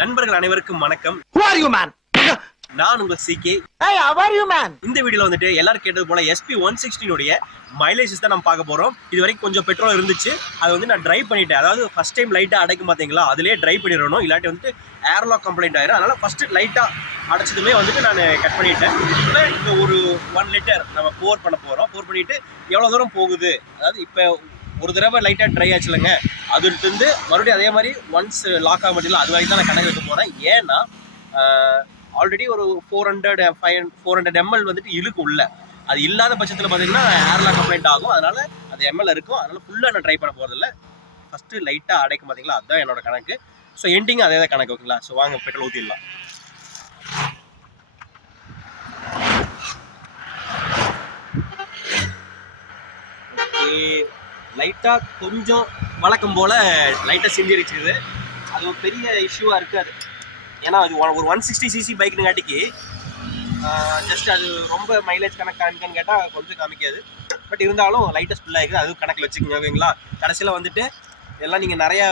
நண்பர்கள் அனைவருக்கும் வணக்கம். Who are you, man? நான் உங்கள் சிகே. Hey, how are you, man? இந்த வீடியோல வந்துட்டு எல்லாரும் கேட்டது போல SP160 உடைய மைலேஜஸ் தான் நம்ம பார்க்க போறோம். இது வரைக்கும் கொஞ்சம் பெட்ரோல் இருந்துச்சு, அதை வந்து நான் டிரைவ் பண்ணிட்டேன். அதாவது ஃபர்ஸ்ட் டைம் லைட்டா அடைக்கும் பார்த்தீங்களா, அதிலே டிரைவ் பண்ணிடணும், இல்லாட்டி வந்துட்டு ஏர்லாக் கம்ப்ளைண்ட் ஆயிரும். அதனால ஃபர்ஸ்ட் லைட்டா அடைச்சதுமே வந்துட்டு நான் கட் பண்ணிட்டேன். இப்போ இந்த ஒரு 1 லிட்டர் நம்ம போர் பண்ண போறோம். போர் பண்ணிட்டு எவ்வளோ தூரம் போகுது, அதாவது இப்போ ஒரு தடவை லைட்டாக ட்ரை ஆச்சுலங்க, அதுலேருந்து மறுபடியும் அதே மாதிரி ஒன்ஸ் லாக் ஆக மாட்டேங்களா, அது வரைக்கும் தான் நான் கணக்கு வைக்க போகிறேன். ஏன்னா ஆல்ரெடி ஒரு 400 ml வந்துட்டு இழுக்கு உள்ள, அது இல்லாத பட்சத்தில் பார்த்தீங்கன்னா ஏர்லாக் கம்ப்ளைண்ட் ஆகும். அதனால் அது எம்எல் இருக்கும். அதனால் ஃபுல்லாக நான் ட்ரை பண்ண போகிறதில்ல. ஃபஸ்ட்டு லைட்டாக அடைக்கும் பார்த்தீங்களா, அதுதான் என்னோட கணக்கு. ஸோ எண்டிங் அதே தான் கணக்கு, ஓகேங்களா? ஸோ வாங்க பெட்ரோல் ஊற்றிடலாம். ஓகே, லைட்டாக கொஞ்சம் வழக்கம் போல் லைட்டாக செஞ்சிருச்சுது. அது ஒரு பெரிய இஷ்யூவாக இருக்காது. ஏன்னா அது ஒரு 160cc பைக்குங்காட்டிக்கு ஜஸ்ட் அது ரொம்ப மைலேஜ் கணக்கு காமிக்கான்னு கேட்டால் கொஞ்சம் காமிக்காது. பட் இருந்தாலும் லைட்டாக ஸ்பில் ஆகிக்குது, அதுவும் கணக்கில் வச்சுக்கோங்க, ஓகேங்களா? கடைசியில் வந்துட்டு எல்லாம் நீங்கள் நிறையா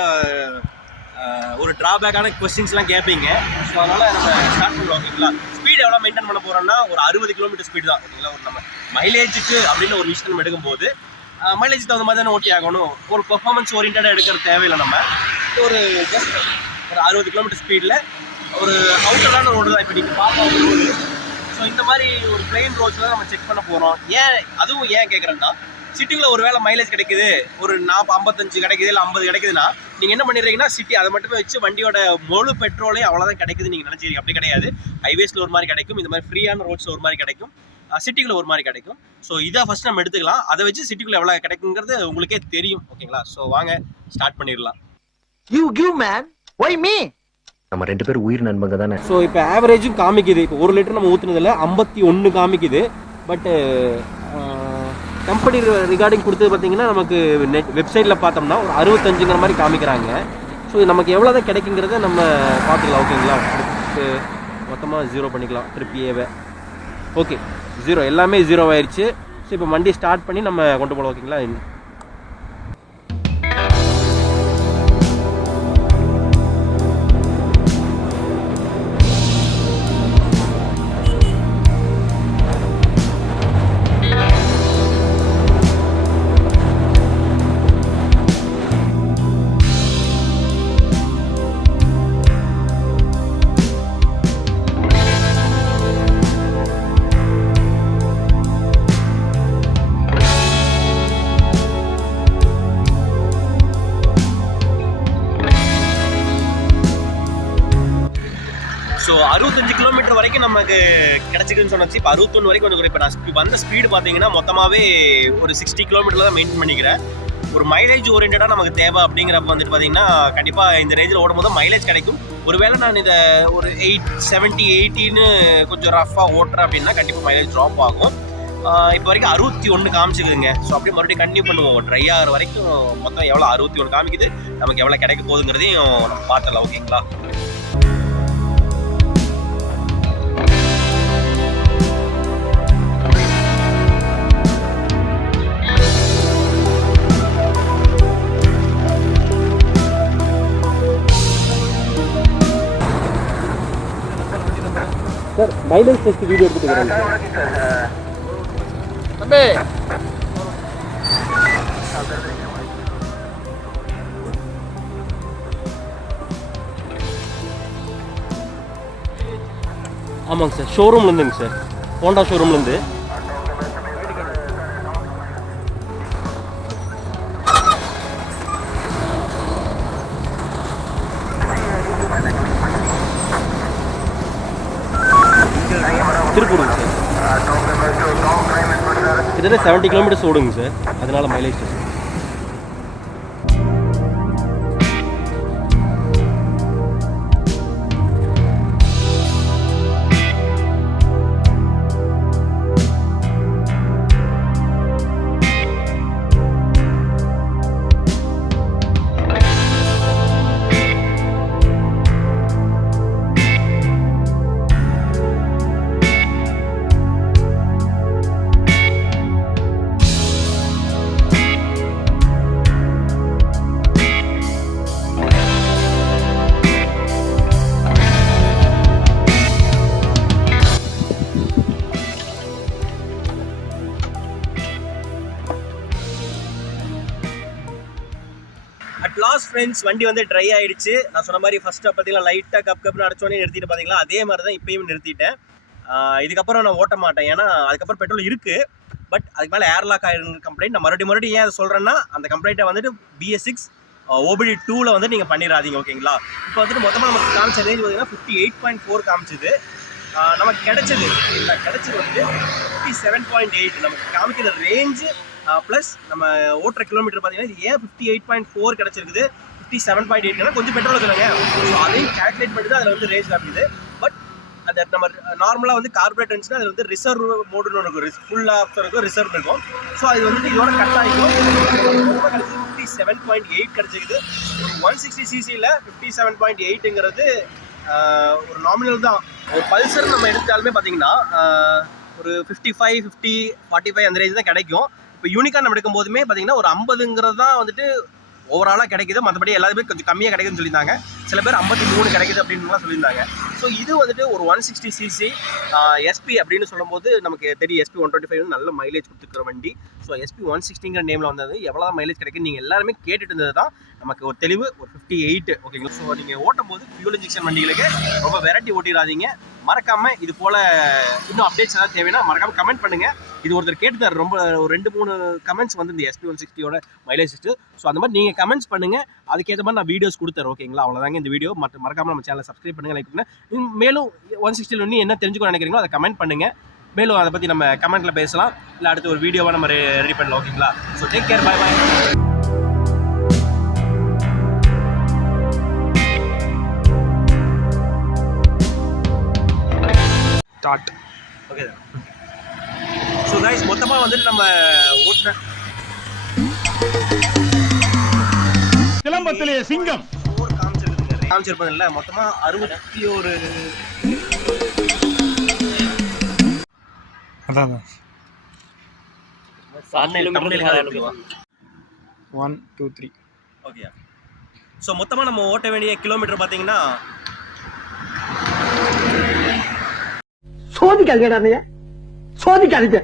ஒரு ட்ராபேக்கான கொஸ்டின்ஸ்லாம் கேட்பீங்க. ஸோ அதனால் நம்ம ஸ்டார்ட் பண்ணுவோம், ஓகேங்களா? ஸ்பீடு எவ்வளோ மெயின்டைன் பண்ண போகிறோம்னா ஒரு 60 km ஸ்பீடு தான், ஓகேங்களா? ஒரு நம்ம மைலேஜுக்கு அப்படின்னு ஒரு விஷயம் நம்ம எடுக்கும்போது மைலேஜ் தகுந்த மாதிரி தானே ஓட்டி ஆகணும். ஒரு பெர்ஃபார்மன்ஸ் ஓரியன்டாக எடுக்கிற தேவையில்லை. நம்ம ஒரு ஜஸ்ட் ஒரு 60 km ஸ்பீடில் ஒரு அவுட்டரான ரோடு தான் இப்போ நீங்கள் பார்க்க ரோடு. ஸோ இந்த மாதிரி ஒரு பிளெயின் ரோட்ஸில் தான் நம்ம செக் பண்ண போகிறோம். அதுவும் ஏன் கேட்குறேன்னா, சிட்டியில் ஒரு வேளை மைலேஜ் கிடைக்குது, ஒரு 55 கிடைக்குது, இல்லை 50 கிடைக்குதுன்னா நீங்கள் என்ன பண்ணிடுறீங்கன்னா, சிட்டி அதை மட்டுமே வச்சு வண்டியோட முழு பெட்ரோலே அவ்வளோதான் கிடைக்குது நீங்கள் நினச்சிருக்கீங்க. அப்படி கிடையாது. ஹைவேஸில் ஒரு மாதிரி கிடைக்கும், இந்த மாதிரி ஃப்ரீயான ரோட்ஸில் ஒரு மாதிரி கிடைக்கும், சிட்டிக்குள்ளே ஒரு மாதிரி கிடைக்கும். ஸோ இதை ஃபஸ்ட் நம்ம எடுத்துக்கலாம். அதை வச்சு சிட்டிக்குள்ளே எவ்வளோ கிடைக்குங்கிறது உங்களுக்கே தெரியும், ஓகேங்களா? ஸோ வாங்க ஸ்டார்ட் பண்ணிடலாம். You give, man. Why me? நம்ம 2 பேரும் உயிர் நண்பங்க தானே. ஸோ இப்போ ஆவரேஜும் காமிக்குது. இப்போ 1 லிட்டர் நம்ம ஊற்றுனதில் 51 காமிக்குது. பட்டு கம்பெனி ரிகார்டிங் கொடுத்தது பார்த்தீங்கன்னா நமக்கு வெப்சைட்டில் பார்த்தோம்னா ஒரு 65ங்கிற மாதிரி காமிக்கிறாங்க. ஸோ நமக்கு எவ்வளோ தான் கிடைக்குங்கிறத நம்ம பார்த்துக்கலாம், ஓகேங்களா? மொத்தமாக 0 பண்ணிக்கலாம் ட்ரிப்பியேவை. ஓகே, 0 எல்லாமே 0 ஆயிடுச்சு. ஸோ இப்போ வண்டி ஸ்டார்ட் பண்ணி நம்ம கொண்டு போகலாம், ஓகேங்களா? ஸோ 65 km வரைக்கும் நமக்கு கிடச்சிக்குன்னு சொன்னாச்சு. இப்போ 61 வரைக்கும் வந்து இப்போ நான் வந்த ஸ்பீடு பார்த்தீங்கன்னா மொத்தமாகவே ஒரு 60 km தான் மெயின்டைன் பண்ணிக்கிறேன். ஒரு மைலேஜ் ஓரியன்டாக நமக்கு தேவை அப்படிங்கிறப்ப வந்துட்டு பார்த்தீங்கன்னா கண்டிப்பாக இந்த ரேஞ்சில் ஓடும்போது மைலேஜ் கிடைக்கும். ஒருவேளை நான் இதை ஒரு 70 80ன்னு கொஞ்சம் ரஃபாக ஓட்டுறேன் அப்படின்னா கண்டிப்பாக மைலேஜ் ட்ராப் ஆகும். இப்போ வரைக்கும் 61 காமிச்சிக்குதுங்க. ஸோ அப்படியே மறுபடியும் கண்டினியூ பண்ணுவோம். ட்ரை ஆகிற வரைக்கும் மொத்தம் எவ்வளோ 61 காமிக்குது, நமக்கு எவ்வளோ கிடைக்க போகுதுங்கிறதையும் நம்ம பார்த்துடலாம், ஓகேங்களா? சார் மைலேஜ் டெஸ்ட் வீடியோ எடுத்துக்கிறேன் தம்பி. ஆமாங்க சார், ஷோரூம்லேருந்துங்க சார், ஹோண்டா ஷோரூம்லேருந்து. திருப்பூருங்க சார். கிட்டத்தட்ட 70 km ஓடுங்க சார், அதனால மைலேஜ் டெஸ்ட். ஃப்ரெண்ட்ஸ், வண்டி வந்து ட்ரை ஆயிடுச்சு. நான் சொன்ன மாதிரி ஃபர்ஸ்ட் பார்த்தீங்கன்னா லைட்டாக கப்னு அடிச்சோடனே நிறுத்திட்டு பார்த்தீங்களா, அதே மாதிரி தான் இப்பயும் நிறுத்திட்டேன். இதுக்கப்புறம் நான் ஓட்ட மாட்டேன், ஏன்னா அதுக்கப்புறம் பெட்ரோல் இருக்குது. பட் அதுக்கு மேலே ஏர்லாக் ஆகிருங்க கம்ப்ளைண்ட். நான் மறுபடியும் ஏன் அதை சொல்கிறேன்னா, அந்த கம்ப்ளைண்ட்டை வந்துட்டு BS6 OBD 2ல் வந்து நீங்கள் பண்ணிடாதீங்க, ஓகேங்களா? இப்போ வந்துட்டு மொத்தமாக நமக்கு காமிச்ச ரேஞ்ச் பார்த்தீங்கன்னா 58.4 காமிச்சுது. நமக்கு கிடைச்சது வந்துட்டு 57.8. நமக்கு காமிக்கிற ரேஞ்சு ப்ளஸ் நம்ம ஓட்டுற கிலோமீட்டர் பார்த்தீங்கன்னா இது ஏன் 58.4 கிடச்சிருக்குது, 57.8 கொஞ்சம் பெட்ரோல் இருக்குங்க. ஸோ அதையும் கேல்குலேட் பண்ணி தான் அதில் வந்து ரேஞ்ச் காமிக்குது. பட் அந்த நம்ம நார்மலாக வந்து கார்பரேட் இருந்துச்சுன்னா அது வந்து ரிசர்வ் மோடுன்னு ஒன்று இருக்கும், ஃபுல் ஆஃப் இருக்கும், ரிசர்வ் இருக்கும். ஸோ அது வந்துட்டு இதோட கட் ஆகிக்கும். ரொம்ப கிடச்சிது 57.8 கிடச்சிருக்குது. ஒரு 160cc 57.8ங்கிறது ஒரு நாமினல் தான். ஒரு பல்சர் நம்ம எடுத்தாலுமே பார்த்தீங்கன்னா ஒரு 55, 50, 45 அந்த ரேஞ்ச் தான் கிடைக்கும். இப்போ யூனிகான் நம்ம எடுக்கும் போதுமே பார்த்தீங்கன்னா ஒரு 50ங்கிறது தான் வந்துட்டு ஓவராலாக கிடைக்குது. மற்றபடி எல்லாருமே கொஞ்சம் கம்மியாக கிடைக்குதுன்னு சொல்லியிருந்தாங்க. சில பேர் 53 கிடைக்குது அப்படின்லாம் சொல்லியிருந்தாங்க. ஸோ இது வந்துட்டு ஒரு 160cc SP அப்படின்னு சொல்லும்போது நமக்கு தெரியும் SP 125 நல்ல மைலேஜ் கொடுத்துருக்குற வண்டி. ஸோ SP 160ங்கிற நேமில் வந்தது எவ்வளோ தான் மைலேஜ் கிடைக்கும் நீங்கள் எல்லாருமே கேட்டுட்டு இருந்தது தான். நமக்கு ஒரு தெளிவு ஒரு 58, ஓகேங்களா? ஸோ நீங்கள் ஓட்டும் போது ஃபியூல் இன்ஜெக்ஷன் வண்டிகளுக்கு ரொம்ப வெரைட்டி ஓட்டிடாதீங்க. மறக்காமல் இது போல் இன்னும் அப்டேட்ஸ் ஏதாவது தேவைன்னா மறக்காமல் கமெண்ட் பண்ணுங்கள். இது ஒருத்தர் கேட்டுதார், ரொம்ப ஒரு 2-3 கமெண்ட்ஸ் வந்து இந்த SP 160யோட மைலேஜ். ஸோ அந்த மாதிரி நீங்கள் கமெண்ட்ஸ் பண்ணுங்கள், அதுக்கேற்ற மாதிரி நான் வீடியோஸ் கொடுத்தேன், ஓகேங்களா? அவ்வளோதாங்க இந்த வீடியோ. மறக்காமல் நம்ம சேனலை சப்ஸ்கிரைப் பண்ணுங்கள், லைக் பண்ணுங்கள். மேலும் 160 இன்னும் என்ன தெரிஞ்சுக்கணும் நினைக்கிறீங்களோ அதை கமெண்ட் பண்ணுங்கள். மேலும் அதை பற்றி நம்ம கமெண்ட்டில் பேசலாம், இல்லை அடுத்த ஒரு வீடியோவாக நம்ம ரெடி பண்ணலாம், ஓகேங்களா? ஸோ டேக் கேர், பாய் பாய். ஸ்டார்ட். ஓகே தான். ஸோ கைஸ், மொத்தமாக வந்துட்டு நம்ம ஓட்டுன சிலம்பத்திலே சிங்கம் காமிச்சிருப்பது இல்லை, மொத்தமாக 61. அதான் 1 2 3. ஓகே. ஸோ மொத்தமாக நம்ம ஓட்ட வேண்டிய கிலோமீட்டர் பார்த்தீங்கன்னா சோதிக்காதீங்க, சோதிக்காதீங்க.